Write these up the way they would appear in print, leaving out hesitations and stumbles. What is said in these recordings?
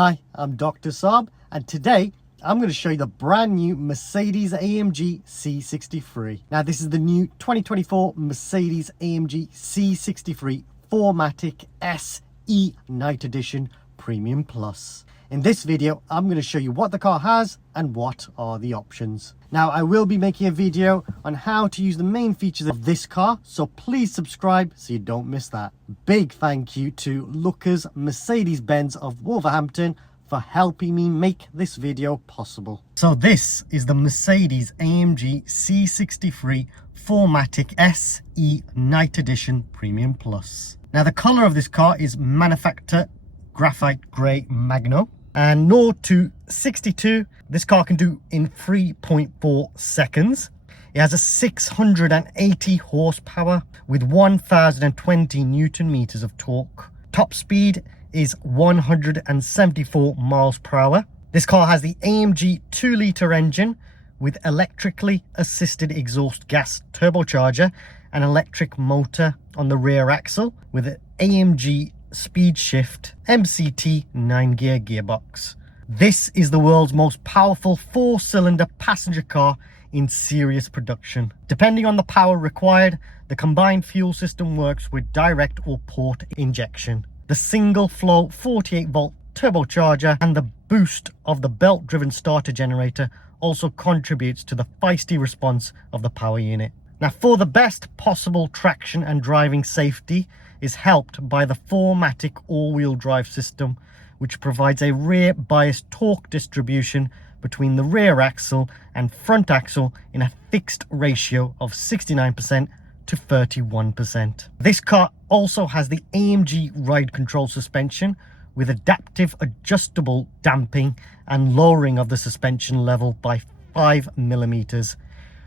Hi, I'm Dr. Saab, and today I'm going to show you the brand new Mercedes-AMG C63. Now this is the new 2024 Mercedes-AMG C63 4MATIC SE Night Edition Premium Plus. In this video, I'm going to show you what the car has and what are the options. Now, I will be making a video on how to use the main features of this car, so please subscribe so you don't miss that. Big thank you to Lucas Mercedes-Benz of Wolverhampton for helping me make this video possible. So this is the Mercedes-AMG C63 4MATIC SE Night Edition Premium Plus. Now, the colour of this car is MANUFAKTUR Graphite Grey Magno. And 0 to 62, this car can do in 3.4 seconds. It has a 680 horsepower with 1020 Newton meters of torque. Top speed is 174 miles per hour. This car has the AMG 2-litre engine with electrically assisted exhaust gas turbocharger and electric motor on the rear axle with an AMG speed shift MCT 9-gear gearbox. This is the world's most powerful 4-cylinder passenger car in serious production. Depending on the power required, the combined fuel system works with direct or port injection. The single flow 48 volt turbocharger and the boost of the belt driven starter generator also contributes to the feisty response of the power unit. Now, for the best possible traction and driving safety is helped by the 4MATIC all-wheel drive system, which provides a rear bias torque distribution between the rear axle and front axle in a fixed ratio of 69% to 31%. This car also has the AMG ride control suspension with adaptive adjustable damping and lowering of the suspension level by 5mm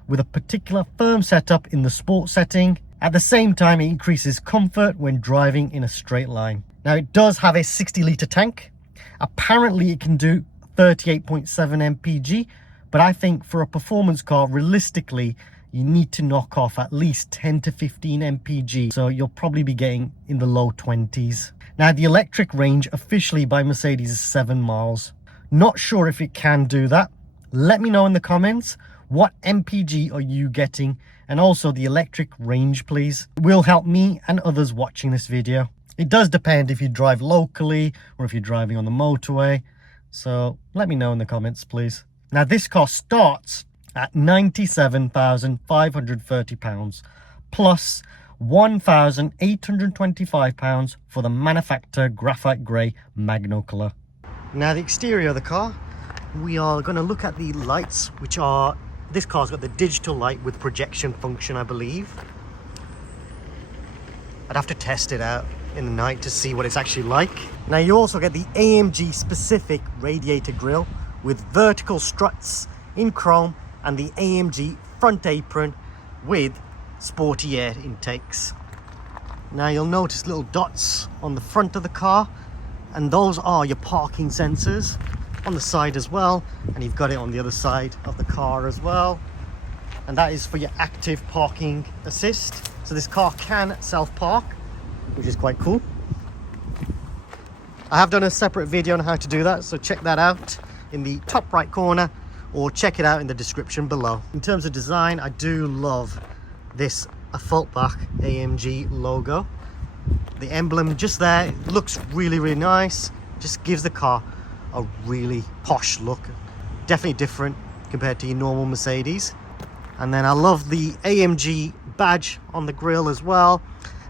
with a particular firm setup in the sport setting. At the same time, it increases comfort when driving in a straight line. Now, it does have a 60-litre tank. Apparently, it can do 38.7 mpg, but I think for a performance car, realistically, you need to knock off at least 10 to 15 mpg. So you'll probably be getting in the low 20s. Now, the electric range officially by Mercedes is 7 miles. Not sure if it can do that. Let me know in the comments. What mpg are you getting? And also the electric range, please. It will help me and others watching this video. It does depend if you drive locally or if you're driving on the motorway. So let me know in the comments, please. Now, this car starts at £97,530 plus £1,825 for the MANUFAKTUR Graphite Grey Magno colour. Now, the exterior of the car, we are going to look at the lights, which are... This car's got the digital light with projection function, I believe. I'd have to test it out in the night to see what it's actually like. Now, you also get the AMG specific radiator grille with vertical struts in chrome and the AMG front apron with sporty air intakes. Now, you'll notice little dots on the front of the car, and those are your parking sensors. On the side as well, and you've got it on the other side of the car as well, and that is for your active parking assist. So this car can self-park, which is quite cool. I have done a separate video on how to do that, so check that out in the top right corner or check it out in the description below. In terms of design, I do love this Fultbach AMG logo. The emblem just there, it looks really nice, just gives the car a really posh look. Definitely different compared to your normal Mercedes. And then I love the AMG badge on the grille as well.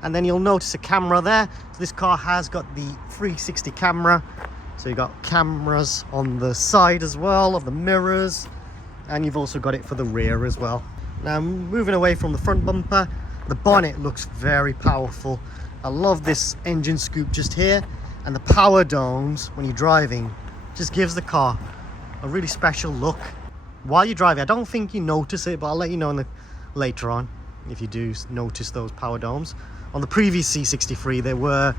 And then you'll notice a camera there. So this car has got the 360 camera. So you've got cameras on the side as well of the mirrors. And you've also got it for the rear as well. Now, moving away from the front bumper, the bonnet looks very powerful. I love this engine scoop just here. And the power domes when you're driving just gives the car a really special look. While you're driving, I don't think you notice it, but I'll let you know later on if you do notice those power domes. On the previous C63,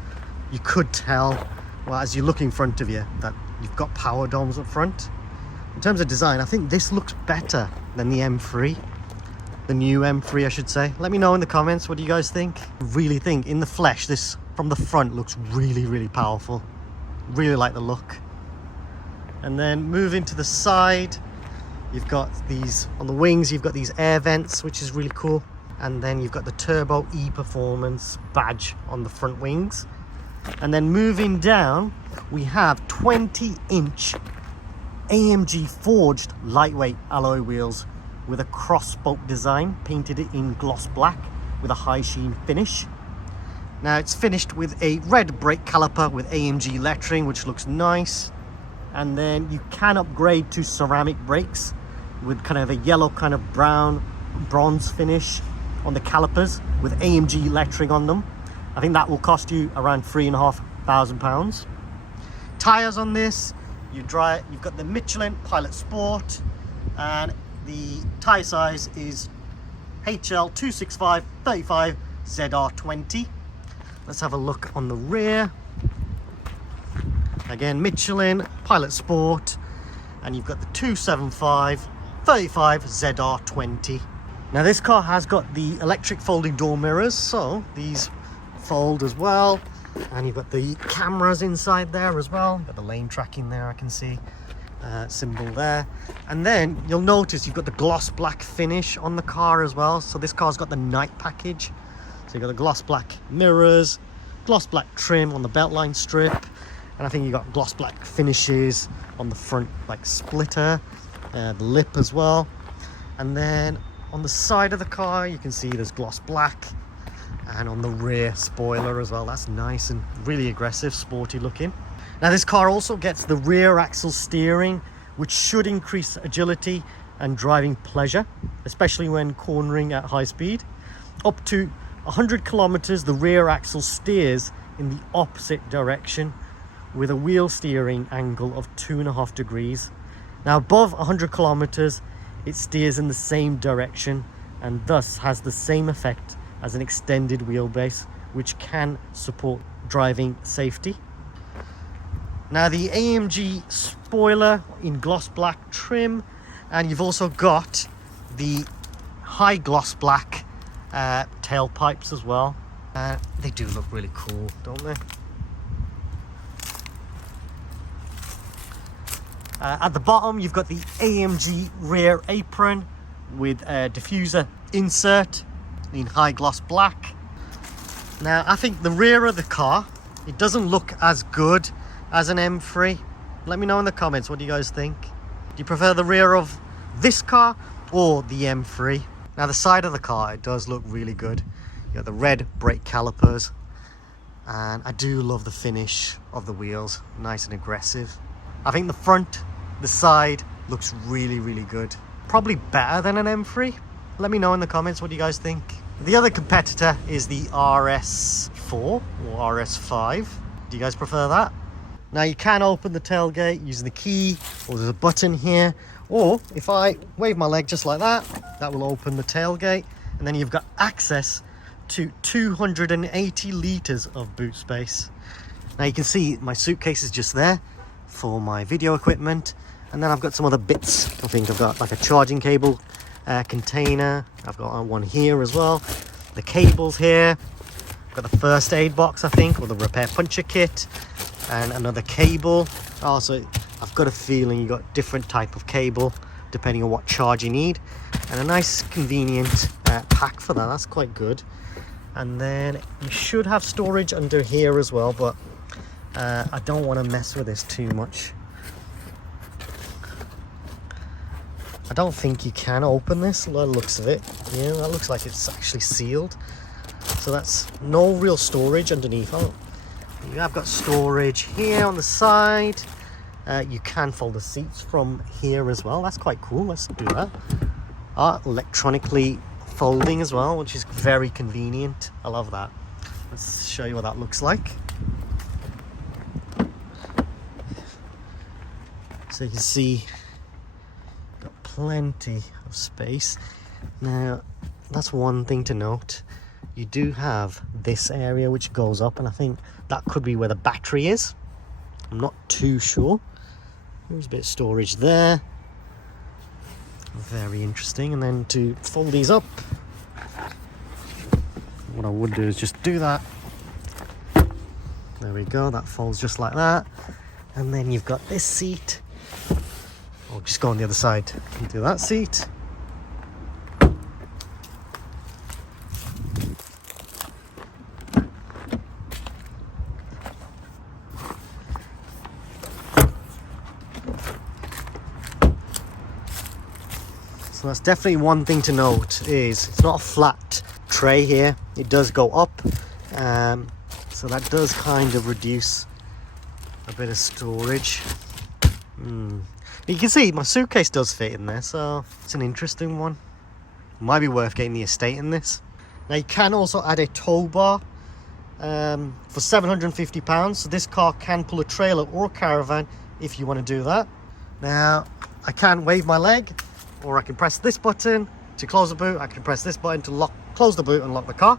you could tell, well, as you look in front of you, that you've got power domes up front. In terms of design, I think this looks better than the M3. The new M3, I should say. Let me know in the comments, what do you guys think? I really think in the flesh, this from the front looks really powerful. Really like the look. And then moving to the side, you've got these, on the wings, you've got these air vents, which is really cool. And then you've got the Turbo E Performance badge on the front wings. And then moving down, we have 20-inch AMG forged lightweight alloy wheels with a cross-spoke design, painted it in gloss black with a high sheen finish. Now it's finished with a red brake caliper with AMG lettering, which looks nice. And then you can upgrade to ceramic brakes with kind of a yellow, kind of brown, bronze finish on the calipers with AMG lettering on them. I think that will cost you around £3,500. Tires on this, you've got the Michelin Pilot Sport, and the tire size is HL 265 35 ZR20. Let's have a look on the rear. Again, Michelin Pilot Sport, and you've got the 275 35 ZR20. Now this car has got the electric folding door mirrors, so these fold as well, and you've got the cameras inside there as well. Got the lane tracking there, I can see symbol there. And then you'll notice you've got the gloss black finish on the car as well. So this car's got the night package, so you've got the gloss black mirrors, gloss black trim on the beltline strip, and I think you've got gloss black finishes on the front, like splitter, the lip as well. And then on the side of the car you can see there's gloss black, and on the rear spoiler as well. That's nice and really aggressive, sporty looking. Now this car also gets the rear axle steering, which should increase agility and driving pleasure, especially when cornering at high speed. Up to 100 kilometers, the rear axle steers in the opposite direction with a wheel steering angle of 2.5 degrees. Now above 100 kilometers, it steers in the same direction and thus has the same effect as an extended wheelbase, which can support driving safety. Now the AMG spoiler in gloss black trim, and you've also got the high gloss black tailpipes as well. They do look really cool, don't they? At the bottom you've got the AMG rear apron with a diffuser insert in high gloss black. Now I think the rear of the car, it doesn't look as good as an M3. Let me know in the comments, what do you guys think? Do you prefer the rear of this car or the M3? Now the side of the car, it does look really good. You got the red brake calipers, and I do love the finish of the wheels, nice and aggressive. I think the front, the side looks really, really good. Probably better than an M3. Let me know in the comments, what do you guys think? The other competitor is the RS4 or RS5. Do you guys prefer that? Now you can open the tailgate using the key, or there's a button here, or if I wave my leg just like that, that will open the tailgate, and then you've got access to 280 litres of boot space. Now you can see my suitcase is just there for my video equipment, and then I've got some other bits. I think I've got like a charging cable container, I've got one here as well, the cables here, I've got the first aid box I think, or the repair puncher kit, and another cable. Also, I've got a feeling you got different type of cable depending on what charge you need, and a nice convenient pack for that. That's quite good. And then you should have storage under here as well, but I don't want to mess with this too much. I don't think you can open this, by the looks of it. Yeah, that looks like it's actually sealed, so that's no real storage underneath. Oh, you have got storage here on the side. You can fold the seats from here as well. That's quite cool. Let's do that. Electronically folding as well, which is very convenient. I love that. Let's show you what that looks like. So you can see got plenty of space. Now that's one thing to note. You do have this area which goes up, and I think that could be where the battery is. I'm not too sure. There's a bit of storage there. Very interesting. And then to fold these up, what I would do is just do that. There we go, that folds just like that. And then you've got this seat, Or just go on the other side and do that seat. So that's definitely one thing to note, is it's not a flat tray here. It does go up, so that does kind of reduce a bit of storage. You can see my suitcase does fit in there, so it's an interesting one. Might be worth getting the estate in this. Now you can also add a tow bar for £750, so this car can pull a trailer or a caravan if you want to do that. Now I can wave my leg, or I can press this button to close the boot. I can press this button to close the boot and lock the car.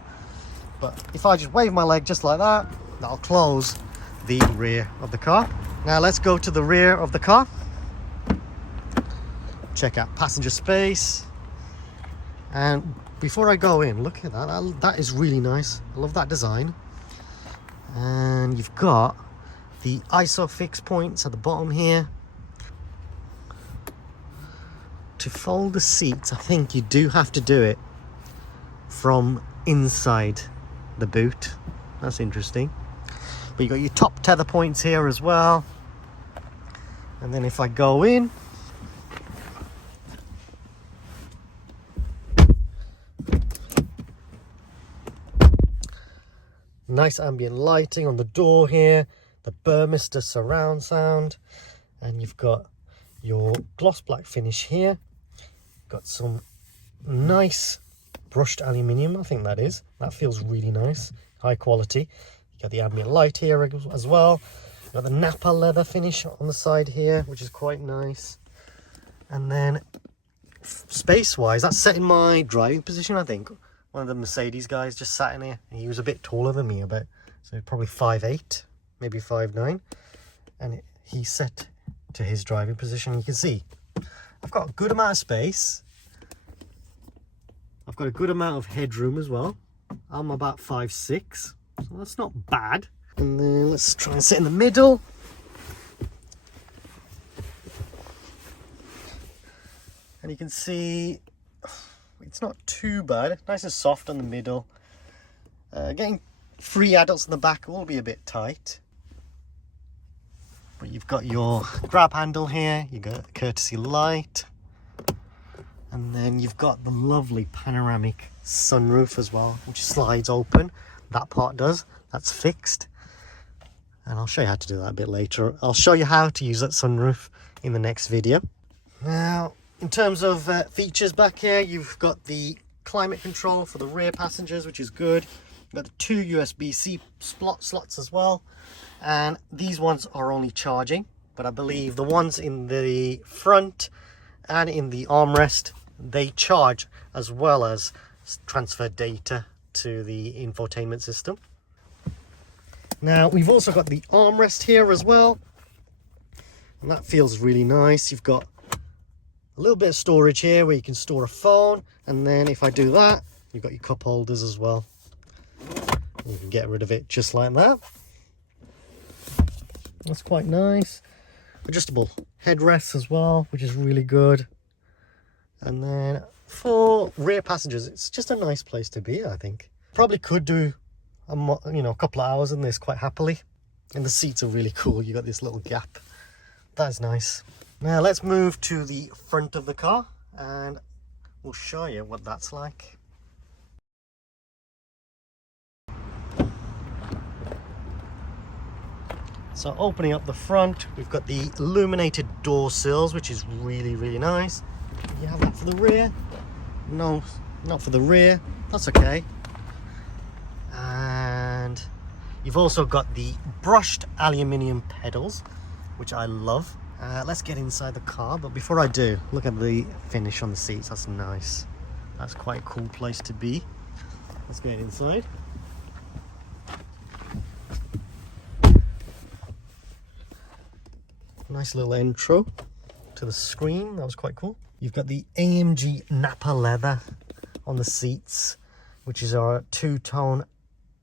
But if I just wave my leg just like that, that'll close the rear of the car. Now let's go to the rear of the car. Check out passenger space. And before I go in, look at that. That is really nice. I love that design. And you've got the ISOFIX points at the bottom here. To fold the seats, I think you do have to do it from inside the boot. That's interesting. But you got your top tether points here as well. And then if I go in, nice ambient lighting on the door here, the Burmester surround sound, and you've got your gloss black finish here. Got some nice brushed aluminium, I think that is. That feels really nice, high quality. You got the ambient light here as well. You got the Napa leather finish on the side here, which is quite nice. And then space-wise, that's set in my driving position, I think. One of the Mercedes guys just sat in here, and he was a bit taller than me a bit, so probably 5'8", maybe 5'9", and he's set to his driving position. You can see I've got a good amount of space. I've got a good amount of headroom as well. I'm about 5'6", so that's not bad. And then let's try and sit in the middle. And you can see it's not too bad. Nice and soft on the middle. Getting 3 adults in the back will be a bit tight. But you've got your grab handle here. You've got a courtesy light. And then you've got the lovely panoramic sunroof as well, which slides open. That part does. That's fixed. And I'll show you how to do that a bit later. I'll show you how to use that sunroof in the next video. Now, in terms of features back here, you've got the climate control for the rear passengers, which is good. You've got the 2 USB-C slots as well. And these ones are only charging, but I believe the ones in the front and in the armrest, they charge as well as transfer data to the infotainment system. Now we've also got the armrest here as well, and that feels really nice. You've got a little bit of storage here where you can store a phone, and then if I do that, you've got your cup holders as well. You can get rid of it just like that. That's quite nice. Adjustable headrests as well, which is really good. And then for rear passengers, it's just a nice place to be, I think. Probably could do a couple of hours in this quite happily. And the seats are really cool. You got this little gap. That is nice. Now let's move to the front of the car and we'll show you what that's like. So opening up the front, we've got the illuminated door sills, which is really, really nice. You have that for the rear. No, not for the rear. That's okay. And you've also got the brushed aluminium pedals, which I love. Let's get inside the car, but before I do, look at the finish on the seats. That's nice. That's quite a cool place to be. Let's get inside. Nice little intro to the screen. That was quite cool. You've got the AMG Napa leather on the seats, which is our two-tone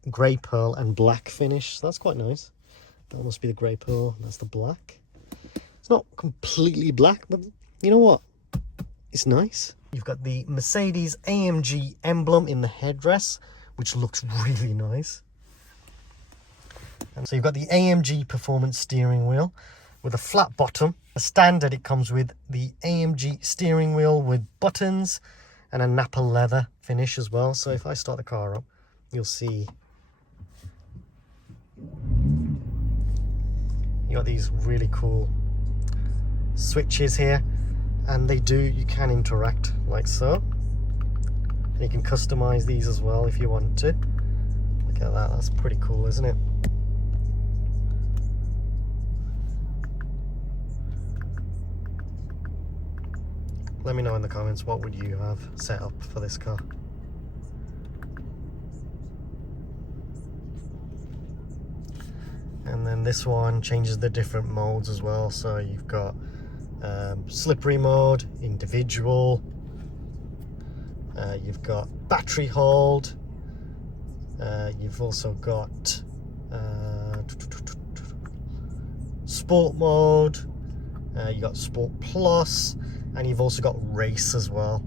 grey pearl and black finish. So that's quite nice. That must be the grey pearl. That's the black. It's not completely black, but You know what? It's nice. You've got the Mercedes-AMG emblem in the headrest, which looks really nice. And so you've got the AMG performance steering wheel with a flat bottom. As standard, it comes with the AMG steering wheel with buttons and a Napa leather finish as well. So if I start the car up, you'll see you got these really cool switches here, and you can interact like so. And you can customize these as well if you want to. Look at that, that's pretty cool, isn't it? Let me know in the comments, what would you have set up for this car? And then this one changes the different modes as well. So you've got slippery mode, individual, you've got battery hold, you've also got sport mode, you've got sport plus, and you've also got race as well.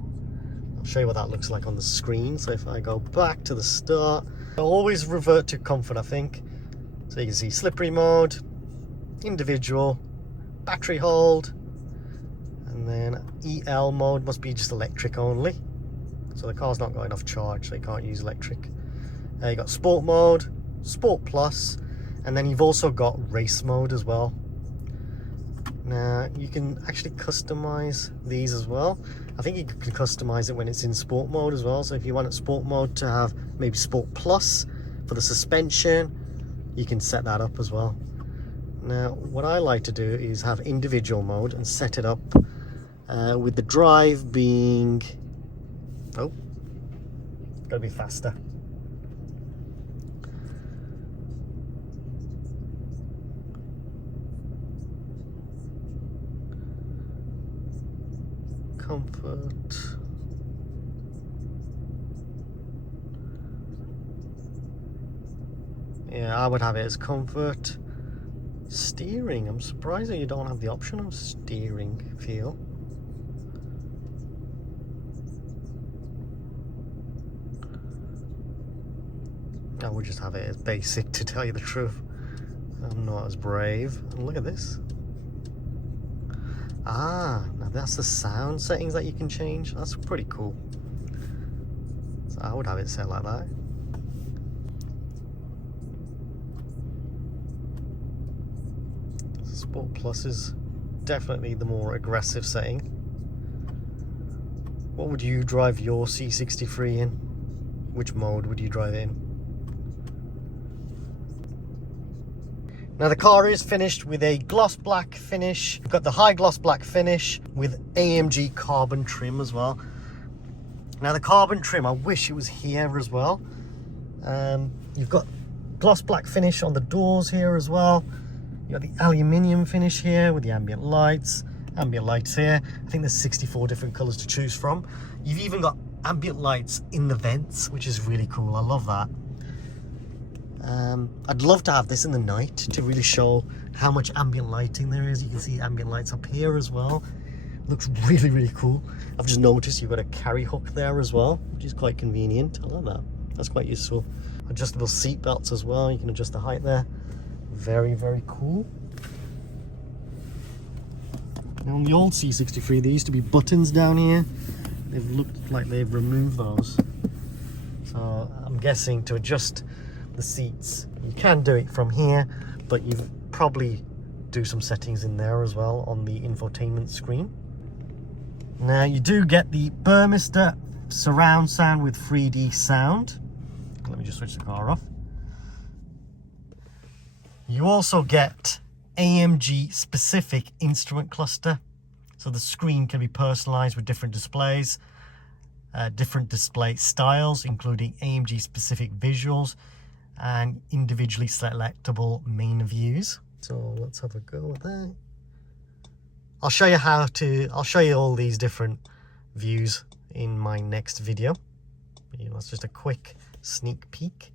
I'll show you what that looks like on the screen. So if I go back to the start, I'll always revert to comfort, I think. So you can see slippery mode, individual, battery hold, and then EL mode must be just electric only. So the car's not got enough charge, so you can't use electric. You got sport mode, sport plus, and then you've also got race mode as well. Now you can actually customize these as well. I think you can customize it when it's in sport mode as well. So if you want sport mode to have maybe sport plus for the suspension, you can set that up as well. Now what I like to do is have individual mode and set it up with the drive being, oh, gotta be faster. Comfort. Yeah, I would have it as comfort. Steering, I'm surprised that you don't have the option of steering feel. I would just have it as basic, to tell you the truth. I'm not as brave. And look at this. Ah, now that's the sound settings that you can change. That's pretty cool. So I would have it set like that. Sport Plus is definitely the more aggressive setting. What would you drive your C63 in? Which mode would you drive it in? Now the car is finished with a gloss black finish. You've got the high gloss black finish with AMG carbon trim as well. Now the carbon trim, I wish it was here as well. You've got gloss black finish on the doors here as well. You've got the aluminium finish here with the ambient lights here. I think there's 64 different colors to choose from. You've even got ambient lights in the vents, which is really cool. I love that. I'd love to have this in the night to really show how much ambient lighting there is. You can see ambient lights up here as well. Looks really, really cool. I've just noticed you've got a carry hook there as well, which is quite convenient. I love that. That's quite useful. Adjustable seat belts as well. You can adjust the height there. Very, very cool. Now on the old C63, there used to be buttons down here. They've looked like they've removed those. So I'm guessing to adjust the seats, you can do it from here, but you've probably do some settings in there as well on the infotainment screen. Now you do get the Burmester surround sound with 3D sound. Let me just switch the car off. You also get AMG specific instrument cluster, so the screen can be personalized with different displays, different display styles, including AMG specific visuals and individually selectable main views. So let's have a go with that. I'll show you all these different views in my next video. That's just a quick sneak peek.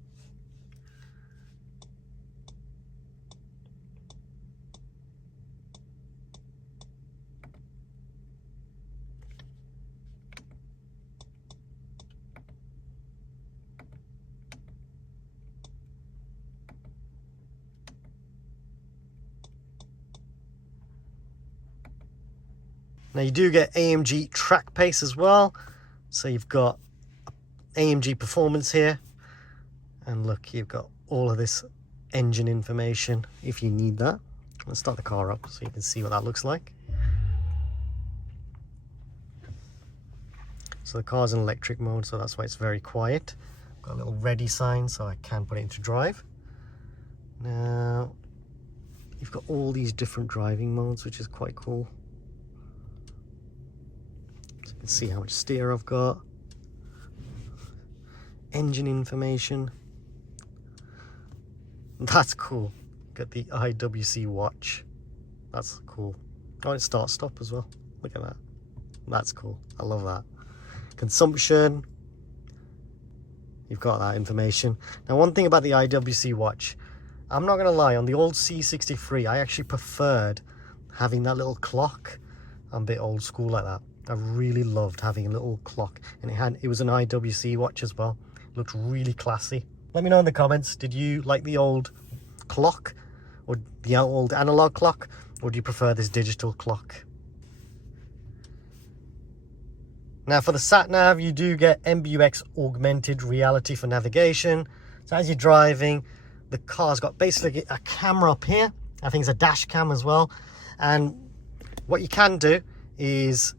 Now you do get AMG track pace as well. So you've got AMG performance here. And look, you've got all of this engine information if you need that. Let's start the car up so you can see what that looks like. So the car's in electric mode, so that's why it's very quiet. Got a little ready sign so I can put it into drive. Now you've got all these different driving modes, which is quite cool. So you can see how much steer I've got. Engine information. That's cool. Got the IWC watch. That's cool. Oh, it start stop as well. Look at that. That's cool. I love that. Consumption. You've got that information. Now, one thing about the IWC watch, I'm not gonna lie, on the old C63 I actually preferred having that little clock. I'm a bit old school like that. I really loved having a little clock, and it was an IWC watch as well. It looked really classy. Let me know in the comments, did you like the old clock or the old analog clock, or do you prefer this digital clock? Now for the sat nav, you do get MBUX augmented reality for navigation. So as you're driving, the car's got basically a camera up here. I think it's a dash cam as well. And what you can do is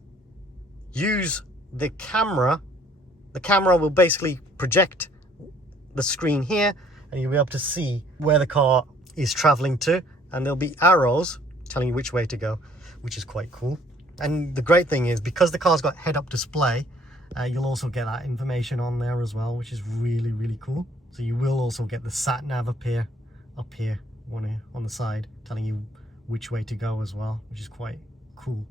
use the camera. The camera will basically project the screen here, and you'll be able to see where the car is traveling to, and there'll be arrows telling you which way to go, which is quite cool. And the great thing is, because the car's got head-up display, you'll also get that information on there as well, which is really, really cool. So you will also get the sat nav up here on the side, telling you which way to go as well, which is quite cool.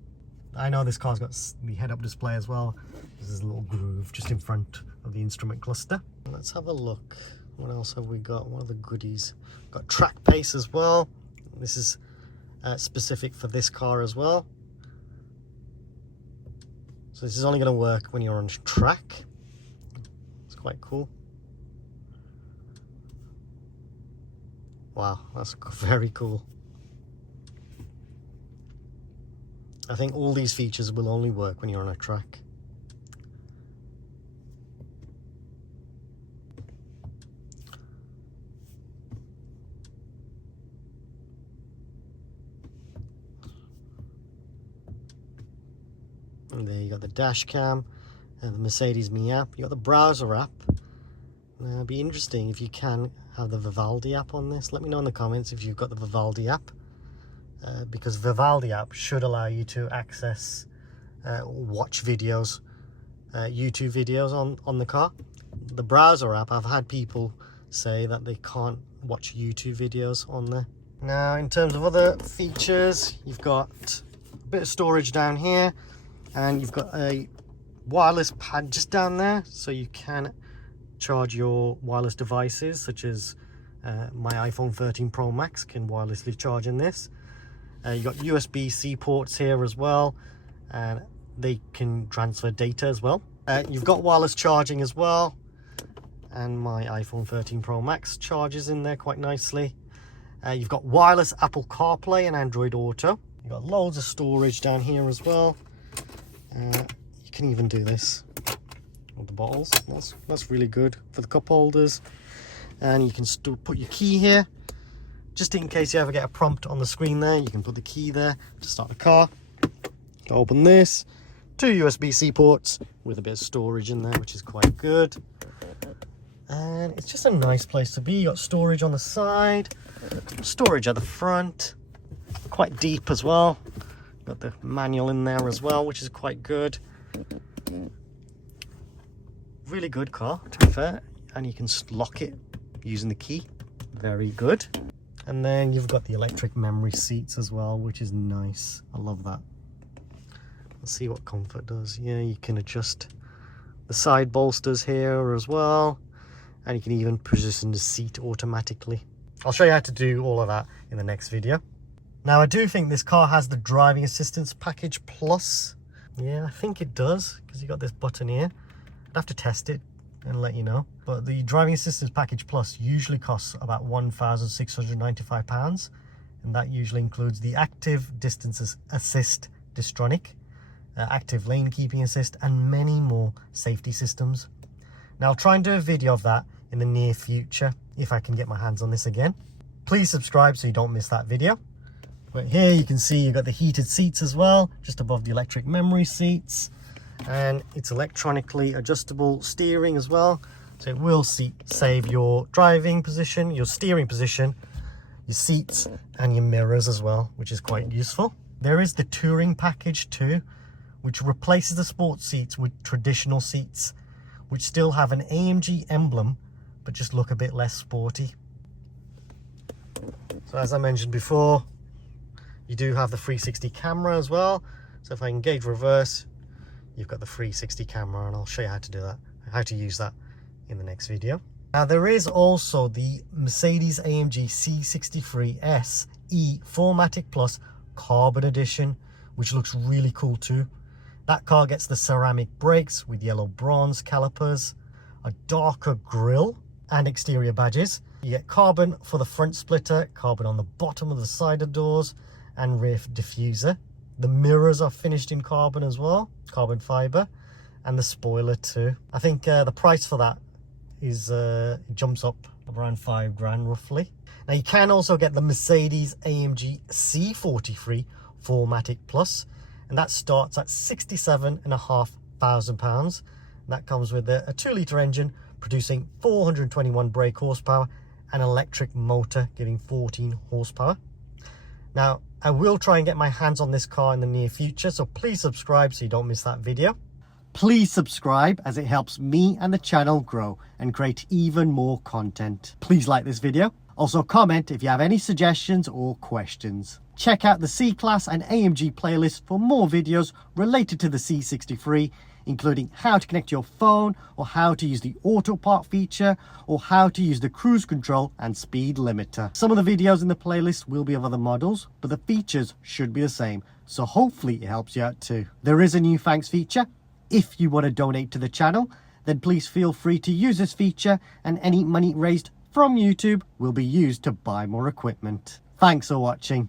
I know this car's got the head-up display as well. There's a little groove just in front of the instrument cluster. Let's have a look. What else have we got? What are the goodies? Got track pace as well. This is specific for this car as well. So this is only going to work when you're on track. It's quite cool. Wow, that's very cool. I think all these features will only work when you're on a track. And there you got the dash cam and the Mercedes Me app. You got the browser app. It'd be interesting if you can have the Vivaldi app on this. Let me know in the comments if you've got the Vivaldi app. Because Vivaldi app should allow you to access watch videos, YouTube videos on the car. The browser app, I've had people say that they can't watch YouTube videos on there. Now in terms of other features, you've got a bit of storage down here, and you've got a wireless pad just down there, so you can charge your wireless devices, such as my iPhone 13 Pro Max can wirelessly charge in this. You've got USB-C ports here as well, and they can transfer data as well. You've got wireless charging as well, and my iPhone 13 Pro Max charges in there quite nicely. You've got wireless Apple CarPlay and Android Auto. You've got loads of storage down here as well. You can even do this with the bottles. That's really good for the cup holders. And you can still put your key here, just in case you ever get a prompt on the screen there. You can put the key there to start the car. Open this. 2 USB-C ports with a bit of storage in there, which is quite good. And it's just a nice place to be. You got storage on the side, storage at the front, quite deep as well. Got the manual in there as well, which is quite good. Really good car, to be fair. And you can lock it using the key. Very good. And then you've got the electric memory seats as well, which is nice. I love that. Let's see what comfort does. Yeah, you can adjust the side bolsters here as well, and you can even position the seat automatically. I'll show you how to do all of that in the next video. Now I do think this car has the driving assistance package plus. Yeah, I think it does, because you got this button here. I'd have to test it and let you know. But the driving assistance package plus usually costs about £1,695, and that usually includes the active distance assist Distronic, active lane keeping assist, and many more safety systems. Now I'll try and do a video of that in the near future if I can get my hands on this again. Please subscribe so you don't miss that video. But here you can see you've got the heated seats as well, just above the electric memory seats, and it's electronically adjustable steering as well, so it will save your driving position, your steering position, your seats and your mirrors as well, which is quite useful. There is the touring package too, which replaces the sports seats with traditional seats, which still have an AMG emblem but just look a bit less sporty. So as I mentioned before, you do have the 360 camera as well. So if I engage reverse, you've got the 360 camera, and I'll show you how to do that, how to use that in the next video. Now there is also the Mercedes-AMG C63 SE 4MATIC Plus Carbon Edition, which looks really cool too. That car gets the ceramic brakes with yellow bronze calipers, a darker grille and exterior badges. You get carbon for the front splitter, carbon on the bottom of the side doors and rear diffuser. The mirrors are finished in carbon as well, carbon fiber, and the spoiler too. I think the price for that is it jumps up around £5 roughly. Now you can also get the Mercedes-AMG C63 4MATIC Plus, and that starts at £67,500. That comes with a 2-litre engine producing 421 brake horsepower and an electric motor giving 14 horsepower. Now I will try and get my hands on this car in the near future, so please subscribe so you don't miss that video. Please subscribe as it helps me and the channel grow and create even more content. Please like this video. Also comment if you have any suggestions or questions. Check out the C-Class and AMG playlist for more videos related to the C63, including how to connect your phone, or how to use the auto park feature, or how to use the cruise control and speed limiter. Some of the videos in the playlist will be of other models, but the features should be the same, so hopefully it helps you out too. There is a new thanks feature. If you want to donate to the channel, then please feel free to use this feature, and any money raised from YouTube will be used to buy more equipment. Thanks for watching.